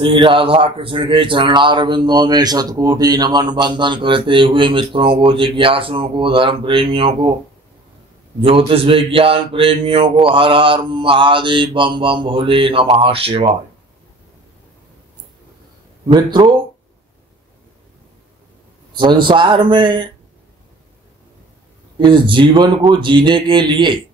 श्री राधा कृष्ण के चरणारविंदों में शतकोटि नमन बंदन करते हुए मित्रों को, जिज्ञासुओं को, धर्म प्रेमियों को, ज्योतिष विज्ञान प्रेमियों को हर हर महादेव, बम बम भोले, नमः शिवाय। मित्रों, संसार में इस जीवन को जीने के लिए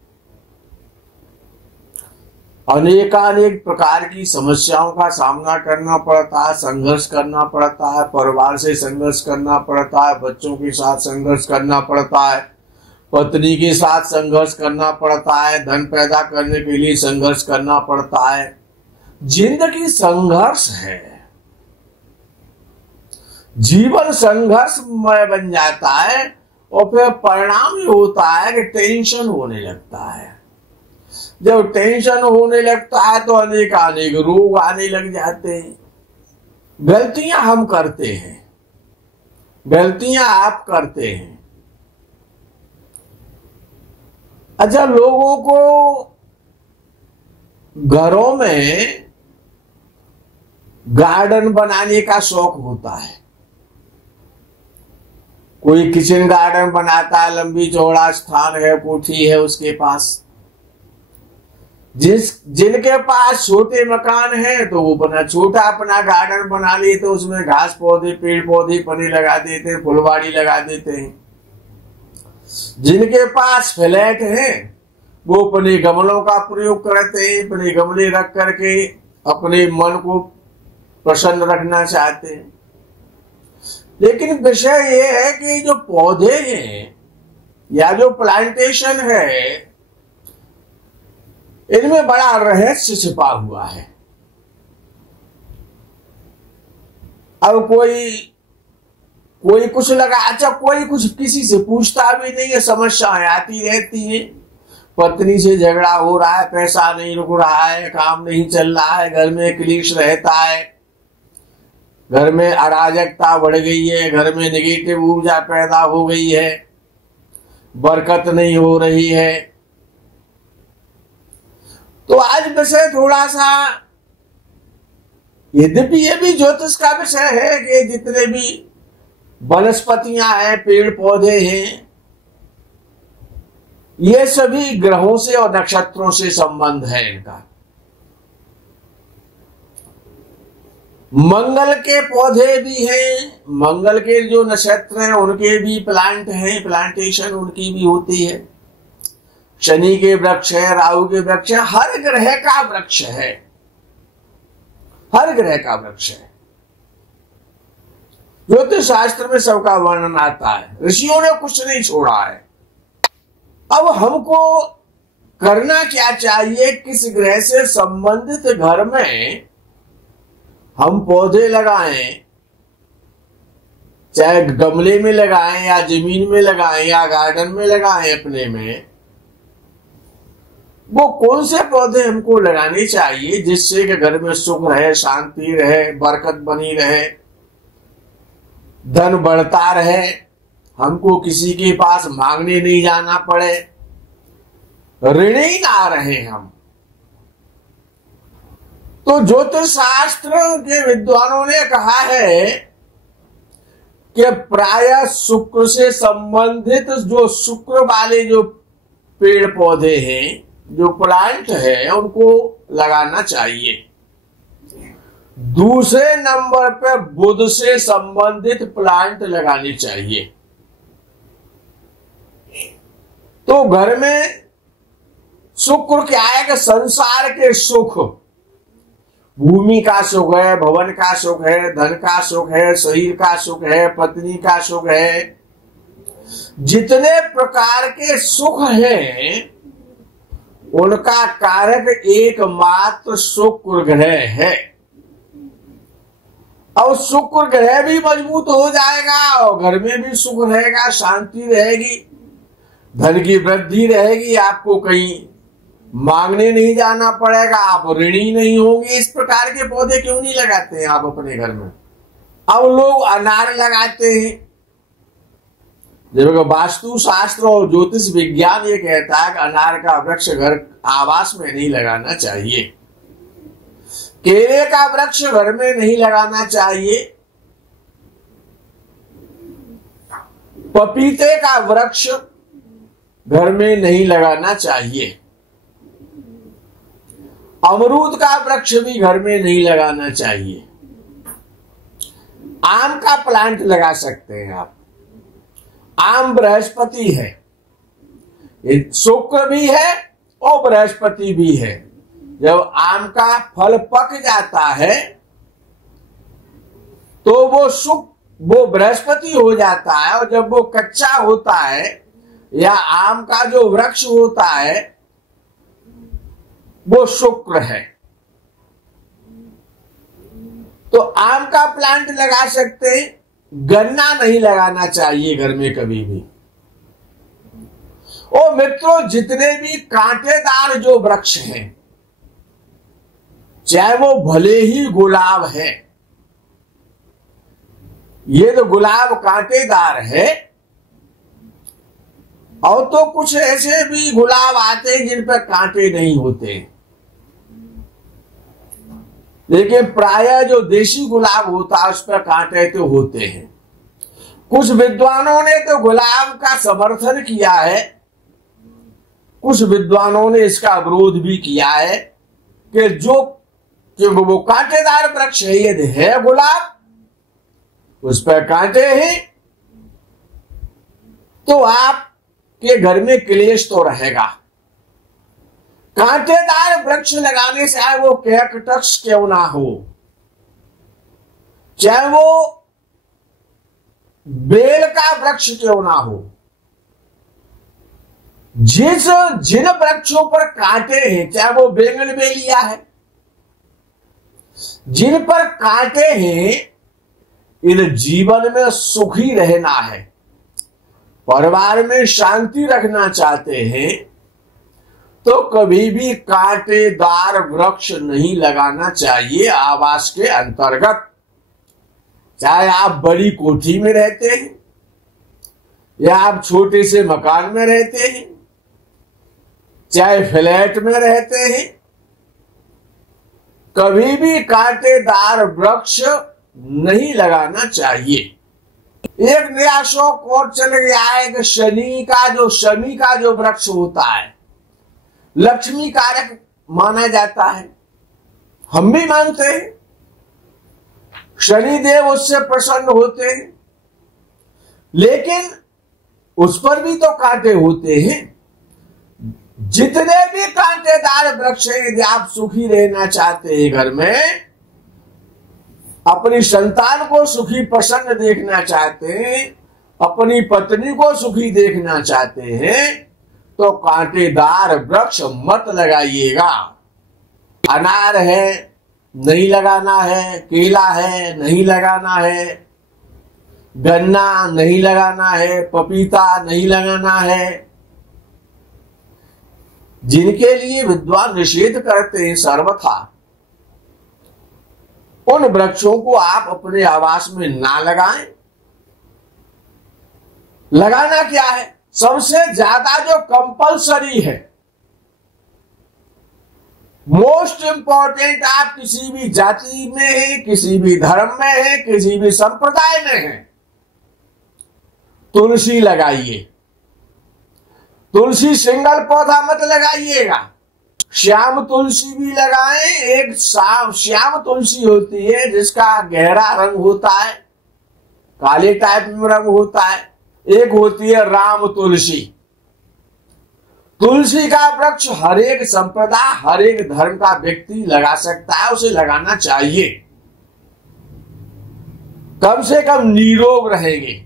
अनेकानेक प्रकार की समस्याओं का सामना करना पड़ता है, संघर्ष करना पड़ता है, परिवार से संघर्ष करना पड़ता है, बच्चों के साथ संघर्ष करना पड़ता है, पत्नी के साथ संघर्ष करना पड़ता है, धन पैदा करने के लिए संघर्ष करना पड़ता है। जिंदगी संघर्ष है, जीवन संघर्षमय बन जाता है और फिर परिणाम ये होता है कि टेंशन होने लगता है। जब टेंशन होने लगता है तो अनेक रोग आने लग जाते हैं। गलतियां हम करते हैं, गलतियां आप करते हैं। अच्छा, लोगों को घरों में गार्डन बनाने का शौक होता है। कोई किचन गार्डन बनाता है, लंबी चौड़ा स्थान है, कोठी है उसके पास। जिनके पास छोटे मकान है तो वो छोटा अपना गार्डन बना लेते, तो उसमें घास पौधे, पेड़ पौधे, पनी लगा देते हैं, फुलवाड़ी लगा देते हैं। जिनके पास फ्लैट है वो अपने गमलों का प्रयोग करते हैं, अपने गमले रख करके अपने मन को प्रसन्न रखना चाहते हैं। लेकिन विषय ये है कि जो पौधे हैं या जो प्लांटेशन है, इनमें बड़ा रहस्य छिपा हुआ है। अब कोई कुछ लगा, अच्छा कोई कुछ किसी से पूछता भी नहीं है, समस्याएं आती रहती हैं। पत्नी से झगड़ा हो रहा है, पैसा नहीं रुक रहा है, काम नहीं चल रहा है, घर में क्लेश रहता है, घर में अराजकता बढ़ गई है, घर में नेगेटिव ऊर्जा पैदा हो गई है, बरकत नहीं हो रही है। तो आज विषय थोड़ा सा, यद्यपि ये भी ज्योतिष का विषय है कि जितने भी वनस्पतियां हैं, पेड़ पौधे हैं, ये सभी ग्रहों से और नक्षत्रों से संबंध है इनका। मंगल के पौधे भी हैं, मंगल के जो नक्षत्र हैं उनके भी प्लांट हैं, प्लांटेशन उनकी भी होती है। शनि के वृक्ष है, राहु के वृक्ष है, हर ग्रह का वृक्ष है, हर ग्रह का वृक्ष है। ज्योतिष शास्त्र में सबका वर्णन आता है, ऋषियों ने कुछ नहीं छोड़ा है। अब हमको करना क्या चाहिए, किस ग्रह से संबंधित घर में हम पौधे लगाएं, चाहे गमले में लगाएं या जमीन में लगाएं या गार्डन में लगाएं अपने में, वो कौन से पौधे हमको लगाने चाहिए जिससे कि घर में सुख रहे, शांति रहे, बरकत बनी रहे, धन बढ़ता रहे, हमको किसी के पास मांगने नहीं जाना पड़े, ऋणी ना रहे हम। तो ज्योतिष शास्त्र के विद्वानों ने कहा है कि प्रायः शुक्र से संबंधित जो शुक्र वाले जो पेड़ पौधे हैं, जो प्लांट है, उनको लगाना चाहिए। दूसरे नंबर पे बुध से संबंधित प्लांट लगाने चाहिए। तो घर में शुक्र क्या है कि संसार के सुख, भूमि का सुख है, भवन का सुख है, धन का सुख है, शरीर का सुख है, पत्नी का सुख है, जितने प्रकार के सुख हैं उनका कारक एकमात्र शुक्र ग्रह है। और शुक्र ग्रह भी मजबूत हो जाएगा और घर में भी सुख रहेगा, शांति रहेगी, धन की वृद्धि रहेगी, आपको कहीं मांगने नहीं जाना पड़ेगा, आप ऋणी नहीं होंगे। इस प्रकार के पौधे क्यों नहीं लगाते हैं आप अपने घर में? अब लोग अनार लगाते हैं, जबकि वास्तु शास्त्र और ज्योतिष विज्ञान ये कहता है कि अनार का वृक्ष घर आवास में नहीं लगाना चाहिए। केले का वृक्ष घर में नहीं लगाना चाहिए। पपीते का वृक्ष घर में नहीं लगाना चाहिए। अमरूद का वृक्ष भी घर में नहीं लगाना चाहिए। आम का प्लांट लगा सकते हैं आप। आम बृहस्पति है, शुक्र भी है और बृहस्पति भी है। जब आम का फल पक जाता है तो वो बृहस्पति हो जाता है, और जब वो कच्चा होता है या आम का जो वृक्ष होता है वो शुक्र है। तो आम का प्लांट लगा सकते हैं। गन्ना नहीं लगाना चाहिए घर में कभी भी। और मित्रों, जितने भी कांटेदार जो वृक्ष हैं, चाहे वो भले ही गुलाब है, ये तो गुलाब कांटेदार है, और तो कुछ ऐसे भी गुलाब आते हैं जिन पर कांटे नहीं होते, लेकिन प्रायः जो देशी गुलाब होता है उस पर कांटे तो होते हैं। कुछ विद्वानों ने तो गुलाब का समर्थन किया है, कुछ विद्वानों ने इसका विरोध भी किया है कि क्योंकि वो कांटेदार वृक्ष है, यदि है गुलाब उस पर कांटे हैं तो आपके घर में क्लेश तो रहेगा। कांटेदार वृक्ष लगाने से चाहे वो कैक्टस क्यों ना हो, चाहे वो बेल का वृक्ष क्यों ना हो, जिन वृक्षों पर कांटे हैं, चाहे वो बैंगन बेलिया है, जिन पर कांटे हैं, इन जीवन में सुखी रहना है, परिवार में शांति रखना चाहते हैं, तो कभी भी कांटेदार वृक्ष नहीं लगाना चाहिए आवास के अंतर्गत। चाहे आप बड़ी कोठी में रहते हैं या आप छोटे से मकान में रहते हैं, चाहे फ्लैट में रहते हैं, कभी भी कांटेदार वृक्ष नहीं लगाना चाहिए। एक नया शौक और चल गया है कि शनि का जो वृक्ष होता है लक्ष्मी कारक माना जाता है। हम भी मानते हैं, शनिदेव उससे प्रसन्न होते हैं, लेकिन उस पर भी तो कांटे होते हैं। जितने भी कांटेदार वृक्ष हैं, यदि आप सुखी रहना चाहते हैं घर में, अपनी संतान को सुखी प्रसन्न देखना चाहते हैं, अपनी पत्नी को सुखी देखना चाहते हैं, तो कांटेदार वृक्ष मत लगाइएगा। अनार है नहीं लगाना है, केला है नहीं लगाना है, गन्ना नहीं लगाना है, पपीता नहीं लगाना है। जिनके लिए विद्वान निषेध करते हैं सर्वथा, उन वृक्षों को आप अपने आवास में ना लगाएं। लगाना क्या है? सबसे ज्यादा जो कंपलसरी है, मोस्ट इंपॉर्टेंट, आप किसी भी जाति में है, किसी भी धर्म में है, किसी भी संप्रदाय में है, तुलसी लगाइए। तुलसी सिंगल पौधा मत लगाइएगा, श्याम तुलसी भी लगाएं। एक श्याम तुलसी होती है जिसका गहरा रंग होता है, काले टाइप में रंग होता है। एक होती है राम तुलसी। तुलसी का वृक्ष हर एक संप्रदाय, हर एक धर्म का व्यक्ति लगा सकता है, उसे लगाना चाहिए। कम से कम निरोग रहेंगे,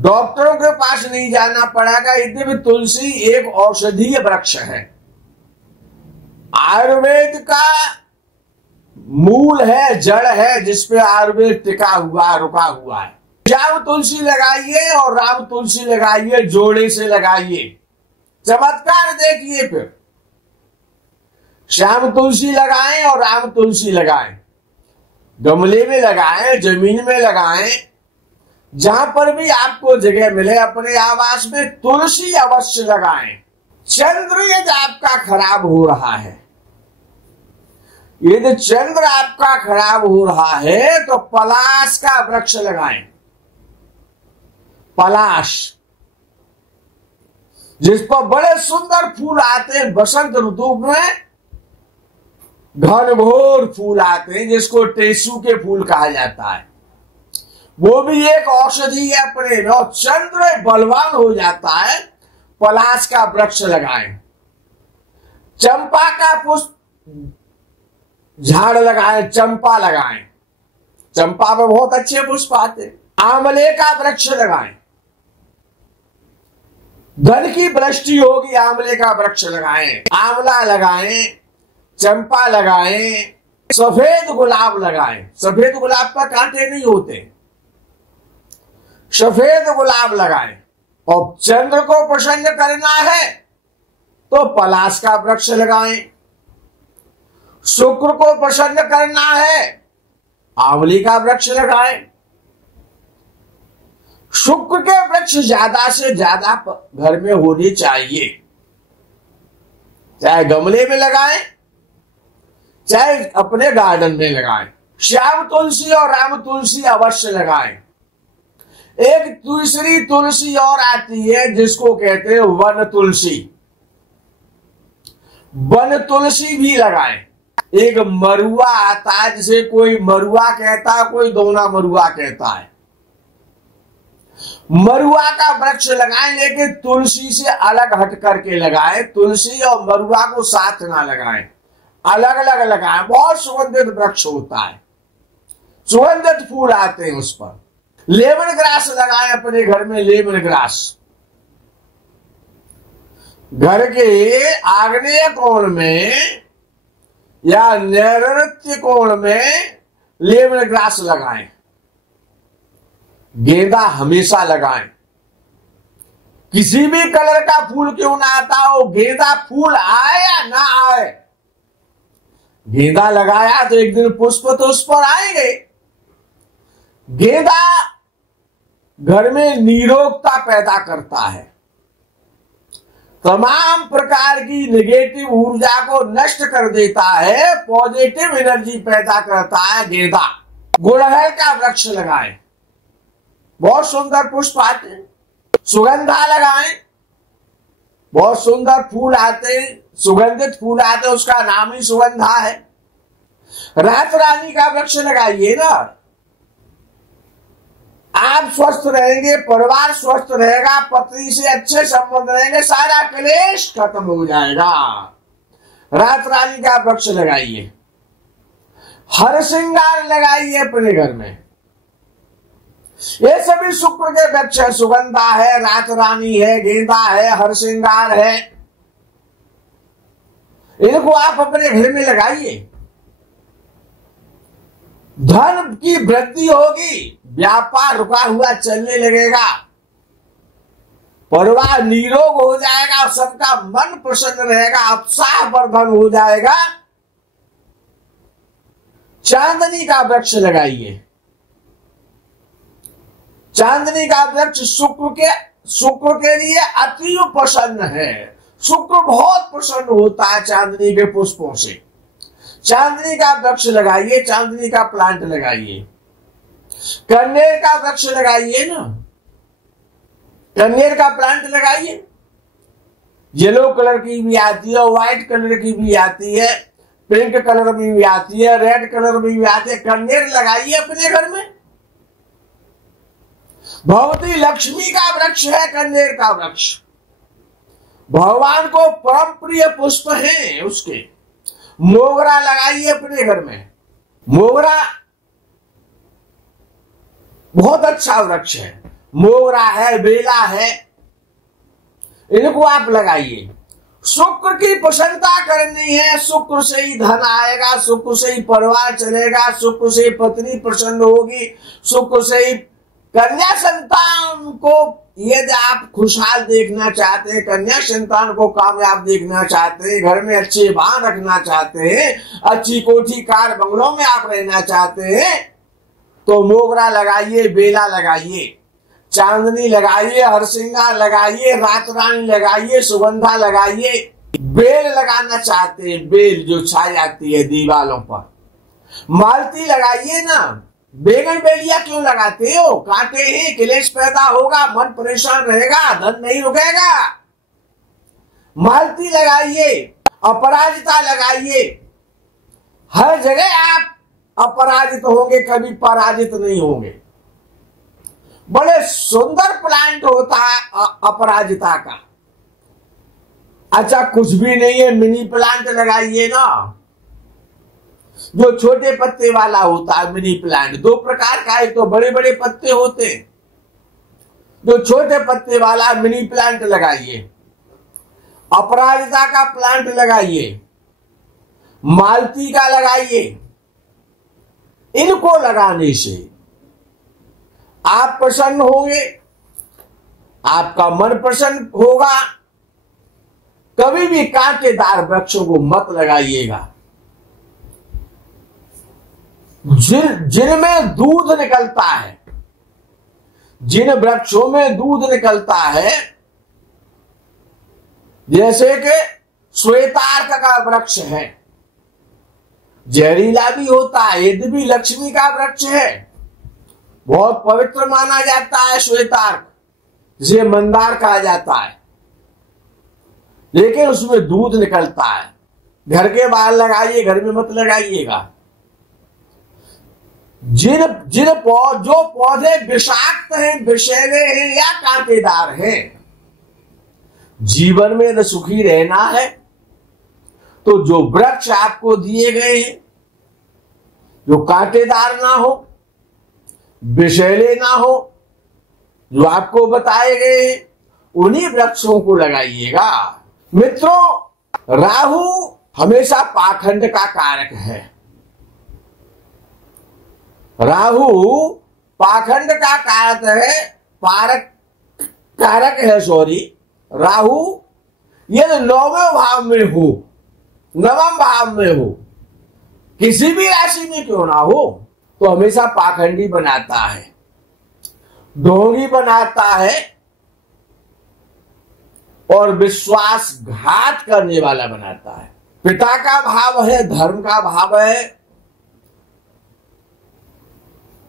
डॉक्टरों के पास नहीं जाना पड़ेगा। यद्यपि तुलसी एक औषधीय वृक्ष है, आयुर्वेद का मूल है, जड़ है, जिसपे आयुर्वेद टिका हुआ रुका हुआ है। श्याम तुलसी लगाइए और राम तुलसी लगाइए, जोड़े से लगाइए, चमत्कार देखिए। फिर श्याम तुलसी लगाएं और राम तुलसी लगाएं, गमले में लगाएं, जमीन में लगाएं, जहां पर भी आपको जगह मिले अपने आवास में तुलसी अवश्य लगाएं। चंद्र यदि आपका खराब हो रहा है, यदि चंद्र आपका खराब हो रहा है तो पलाश का वृक्ष लगाएं। पलाश, जिस पर बड़े सुंदर फूल आते हैं, बसंत ऋतु में घनघोर फूल आते हैं, जिसको टेसू के फूल कहा जाता है। वो भी एक औषधि है अपने में, और चंद्र बलवान हो जाता है। पलाश का वृक्ष लगाएं। चंपा का पुष्प झाड़ लगाएं, चंपा लगाएं। चंपा में बहुत अच्छे पुष्प आते हैं। आंवले का वृक्ष लगाएं। धन की वृष्टि होगी, आंवले का वृक्ष लगाएं। आंवला लगाएं, चंपा लगाएं, सफेद गुलाब लगाएं। सफेद गुलाब पर कांटे नहीं होते। सफेद गुलाब लगाएं। और चंद्र को प्रसन्न करना है तो पलाश का वृक्ष लगाएं। शुक्र को प्रसन्न करना है, आंवली का वृक्ष लगाएं। शुक्र के वृक्ष ज्यादा से ज्यादा घर में होने चाहिए, चाहे गमले में लगाएं, चाहे अपने गार्डन में लगाएं। श्याम तुलसी और राम तुलसी अवश्य लगाएं। एक दूसरी तुलसी और आती है जिसको कहते हैं वन तुलसी। वन तुलसी भी लगाएं। एक मरुआ आता है, जिसे कोई मरुआ कहता है, कोई दोना मरुआ कहता है। मरुआ का वृक्ष लगाएं, लेकिन तुलसी से अलग हट करके लगाएं। तुलसी और मरुआ को साथ ना लगाएं, अलग अलग लगाएं। बहुत सुगंधित वृक्ष होता है, सुगंधित फूल आते हैं उस पर। लेमन ग्रास लगाएं अपने घर में। लेमन ग्रास घर के आग्नेय कोण में या नैऋत्य कोण में लेमन ग्रास लगाएं। गेंदा हमेशा लगाएं। किसी भी कलर का फूल क्यों ना आता हो, गेंदा फूल आए या ना आए, गेंदा लगाया तो एक दिन पुष्प तो उस पर आएंगे। गेंदा घर में निरोगता पैदा करता है। तमाम प्रकार की नेगेटिव ऊर्जा को नष्ट कर देता है, पॉजिटिव एनर्जी पैदा करता है गेंदा। गुड़हल का वृक्ष लगाएं, बहुत सुंदर पुष्प आते हैं। सुगंधा लगाएं, बहुत सुंदर फूल आते हैं, सुगंधित फूल आते हैं, उसका नाम ही सुगंधा है। रात रानी का वृक्ष लगाइए ना, आप स्वस्थ रहेंगे, परिवार स्वस्थ रहेगा, पत्नी से अच्छे संबंध रहेंगे, सारा क्लेश खत्म हो जाएगा। रात रानी का वृक्ष लगाइए। हर श्रृंगार लगाइए अपने घर में। ये सभी शुक्र के वृक्ष है। सुगंधा है, रात रानी है, गेंदा है, हर श्रृंगार है। इनको आप अपने घर में लगाइए। धन की वृद्धि होगी, व्यापार रुका हुआ चलने लगेगा, परिवार निरोग हो जाएगा, सबका मन प्रसन्न रहेगा, उत्साह वर्धन हो जाएगा। चांदनी का वृक्ष लगाइए। चांदनी का वृक्ष शुक्र के लिए अति प्रसन्न है। शुक्र बहुत प्रसन्न होता है चांदनी के पुष्पों से। चांदनी का वृक्ष लगाइए, चांदनी का प्लांट लगाइए। कन्नेर का वृक्ष लगाइए ना, कन्नेर का प्लांट लगाइए। येलो कलर की भी आती है, व्हाइट कलर की भी आती है, पिंक कलर में भी आती है, रेड कलर में भी आती है। कन्नेर लगाइए अपने घर में। भगवती लक्ष्मी का वृक्ष है कन्नेर का वृक्ष। भगवान को परम प्रिय पुष्प है उसके। मोगरा लगाइए अपने घर में। मोगरा बहुत अच्छा वृक्ष है। मोगरा है, बेला है, इनको आप लगाइए। शुक्र की प्रसन्नता करनी है, शुक्र से ही धन आएगा, शुक्र से ही परिवार चलेगा, शुक्र से ही पत्नी प्रसन्न होगी, शुक्र से ही कन्या संतान को, यदि आप खुशहाल देखना चाहते हैं, कन्या संतान को कामयाब देखना चाहते हैं, घर में अच्छे बाण रखना चाहते हैं, अच्छी कोठी कार बंगलों में आप रहना चाहते हैं, तो मोगरा लगाइए, बेला लगाइए, चांदनी लगाइए, हरसिंगार लगाइए, रात रानी लगाइए, सुगंधा लगाइए। बेल लगाना चाहते हैं, बेल जो छा जाती है दीवारों पर, मालती लगाइए ना। बैगन बेलिया क्यों लगाते हो? कांटे हैं, क्लेश पैदा होगा, मन परेशान रहेगा, धन नहीं रुकेगा। मालती लगाइए, अपराजिता लगाइए। हर जगह आप अपराजित होंगे, कभी पराजित नहीं होंगे। बड़े सुंदर प्लांट होता है अपराजिता का। अच्छा, कुछ भी नहीं है, मिनी प्लांट लगाइए ना, जो छोटे पत्ते वाला होता है। मिनी प्लांट दो प्रकार का, एक तो बड़े बड़े पत्ते होते हैं, जो छोटे पत्ते वाला मिनी प्लांट लगाइए। अपराजिता का प्लांट लगाइए, मालती का लगाइए। इनको लगाने से आप प्रसन्न होंगे, आपका मन प्रसन्न होगा। कभी भी कांटेदार वृक्षों को मत लगाइएगा। जिनमें दूध निकलता है, जिन वृक्षों में दूध निकलता है, जैसे कि श्वेतार्क का वृक्ष है, जहरीला भी होता है, यदि भी लक्ष्मी का वृक्ष है, बहुत पवित्र माना जाता है श्वेतार्क, जिसे मंदार कहा जाता है, लेकिन उसमें दूध निकलता है। घर के बाहर लगाइए, घर में मत लगाइएगा। जो पौधे विषाक्त हैं, विषैले हैं या कांटेदार हैं, जीवन में यदि सुखी रहना है तो जो वृक्ष आपको दिए गए हैं, जो कांटेदार ना हो, विषैले ना हो, जो आपको बताए गए हैं, उन्हीं वृक्षों को लगाइएगा। मित्रों, राहु हमेशा पाखंड का कारक है। राहु पाखंड का कारक है, सॉरी। राहु यदि नवम भाव में हो, नवम भाव में हो, किसी भी राशि में क्यों ना हो, तो हमेशा पाखंडी बनाता है, ढोंगी बनाता है और विश्वासघात करने वाला बनाता है। पिता का भाव है, धर्म का भाव है,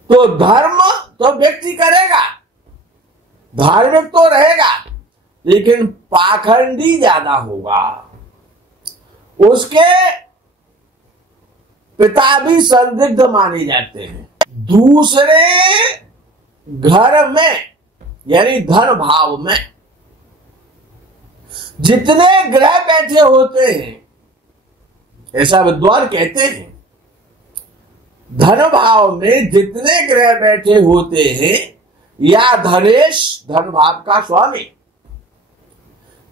तो धर्म तो व्यक्ति करेगा, धार्मिक तो रहेगा, लेकिन पाखंडी ज्यादा होगा। उसके पिता भी संदिग्ध माने जाते हैं। दूसरे घर में यानी धन भाव में जितने ग्रह बैठे होते हैं, ऐसा विद्वान कहते हैं, धन भाव में जितने ग्रह बैठे होते हैं या धनेश, धन भाव का स्वामी,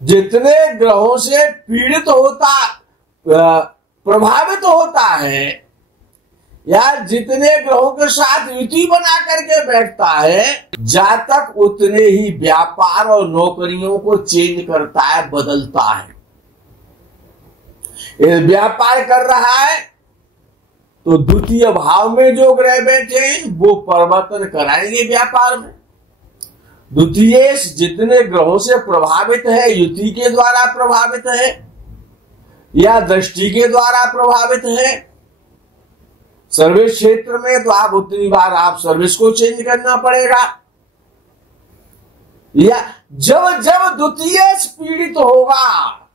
जितने ग्रहों से पीड़ित होता, प्रभावित होता है, या जितने ग्रहों के साथ युति बना करके बैठता है, जातक उतने ही व्यापार और नौकरियों को चेंज करता है, बदलता है। ये व्यापार कर रहा है तो द्वितीय भाव में जो ग्रह बैठे हैं वो परिवर्तन कराएंगे व्यापार में। द्वितीय जितने ग्रहों से प्रभावित है, युति के द्वारा प्रभावित है या दृष्टि के द्वारा प्रभावित है सर्विस क्षेत्र में, तो आप उतनी बार आप सर्विस को चेंज करना पड़ेगा। या जब जब द्वितीय पीड़ित होगा,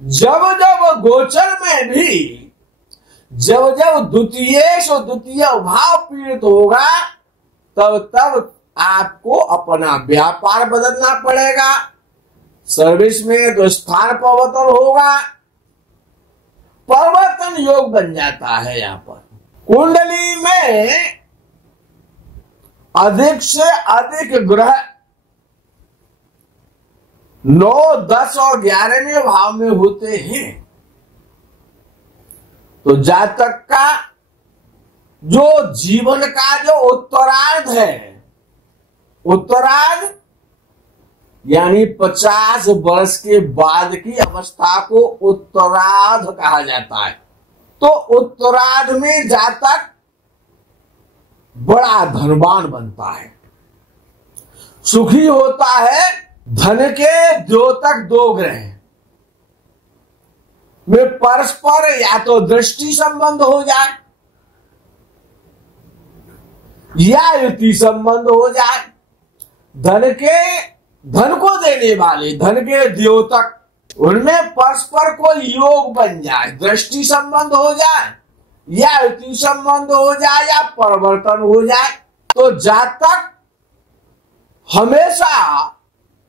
जब जब गोचर में भी जब जब द्वितीय और द्वितीय भाव पीड़ित होगा, तब तब आपको अपना व्यापार बदलना पड़ेगा। सर्विस में तो स्थान परिवर्तन होगा, परिवर्तन योग बन जाता है। यहां पर कुंडली में अधिक से अधिक ग्रह 9, 10 और 11वें भाव में होते हैं, तो जातक का जो जीवन का जो उत्तरार्ध है, उत्तरार्ध यानी 50 वर्ष के बाद की अवस्था को उत्तरार्ध कहा जाता है। तो उत्तरार्ध में जातक बड़ा धनवान बनता है, सुखी होता है। धन के द्योतक 2 ग्रह, परस्पर या तो दृष्टि संबंध हो जाए या युति संबंध हो जाए। धन को देने वाले, धन के द्योतक, उनमें परस्पर कोई योग बन जाए, दृष्टि संबंध हो जाए या युति संबंध हो जाए या परिवर्तन हो जाए, तो जातक हमेशा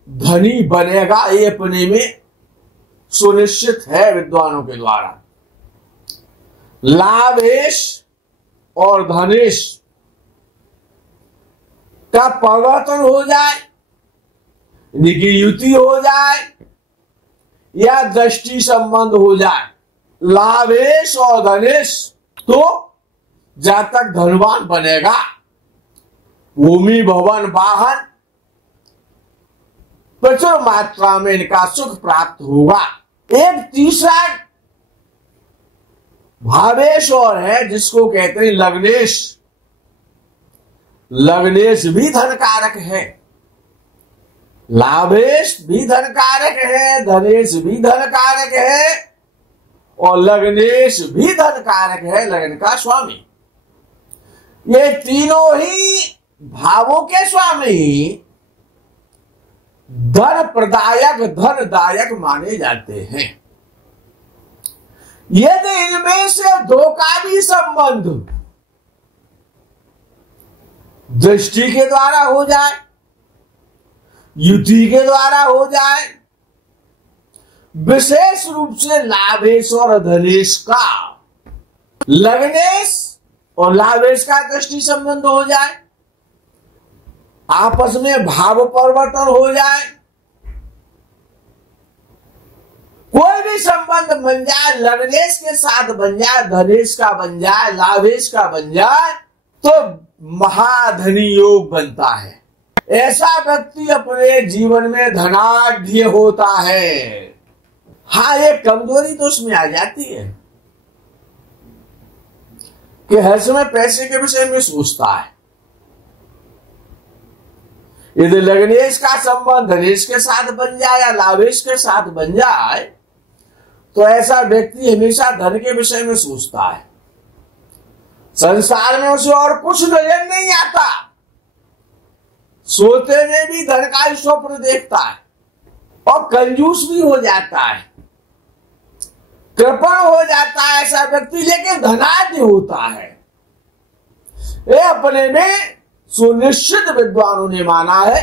धनी बनेगा, ये अपने में सुनिश्चित है विद्वानों के द्वारा। लाभेश और धनेश का परिवर्तन हो जाए, इनकी युति हो जाए या दृष्टि संबंध हो जाए, लाभेश और धनेश, तो जातक धनवान बनेगा, भूमि भवन वाहन प्रचुर मात्रा में इनका सुख प्राप्त होगा। एक तीसरा भावेश और है जिसको कहते हैं लग्नेश। लग्नेश भी धन कारक है, लाभेश भी धन कारक है, धनेश भी धन कारक है और लग्नेश भी धन कारक है, लगन का स्वामी। ये तीनों ही भावों के स्वामी धन प्रदायक, धनदायक माने जाते हैं। यदि इनमें से दो का भी संबंध दृष्टि के द्वारा हो जाए, युति के द्वारा हो जाए, विशेष रूप से लाभेश और धनेश का, लग्नेश और लाभेश का दृष्टि संबंध हो जाए, आपस में भाव परिवर्तन हो जाए, कोई भी संबंध बन जाए, लग्नेश के साथ बन जाए, धनेश का बन जाए, लाभेश का बन जाए, तो महाधनी योग बनता है। ऐसा व्यक्ति अपने जीवन में धनाढ्य होता है। हाँ, ये कमजोरी तो उसमें आ जाती है कि हर समय पैसे के विषय में सोचता है। यदि लग्नेश का संबंध धनेश के साथ बन जाए या लाभेश के साथ बन जाए, तो ऐसा व्यक्ति हमेशा धन के विषय में सोचता है। संसार में उसे और कुछ नजर नहीं आता, सोते में भी धन का ही स्वप्न देखता है और कंजूस भी हो जाता है, कृपण हो जाता है ऐसा व्यक्ति, लेकिन धनाढ्य होता है। ये अपने में सुनिश्चित विद्वानों ने माना है।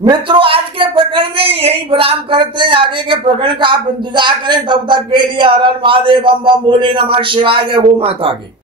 मित्रों, आज के प्रकरण में यही विराम करते हैं। आगे के प्रकरण का आप इंतजार करें। तब तक के लिए हर हर महादेव, बम बम भोले, नमः शिवाय, जय गो माता की।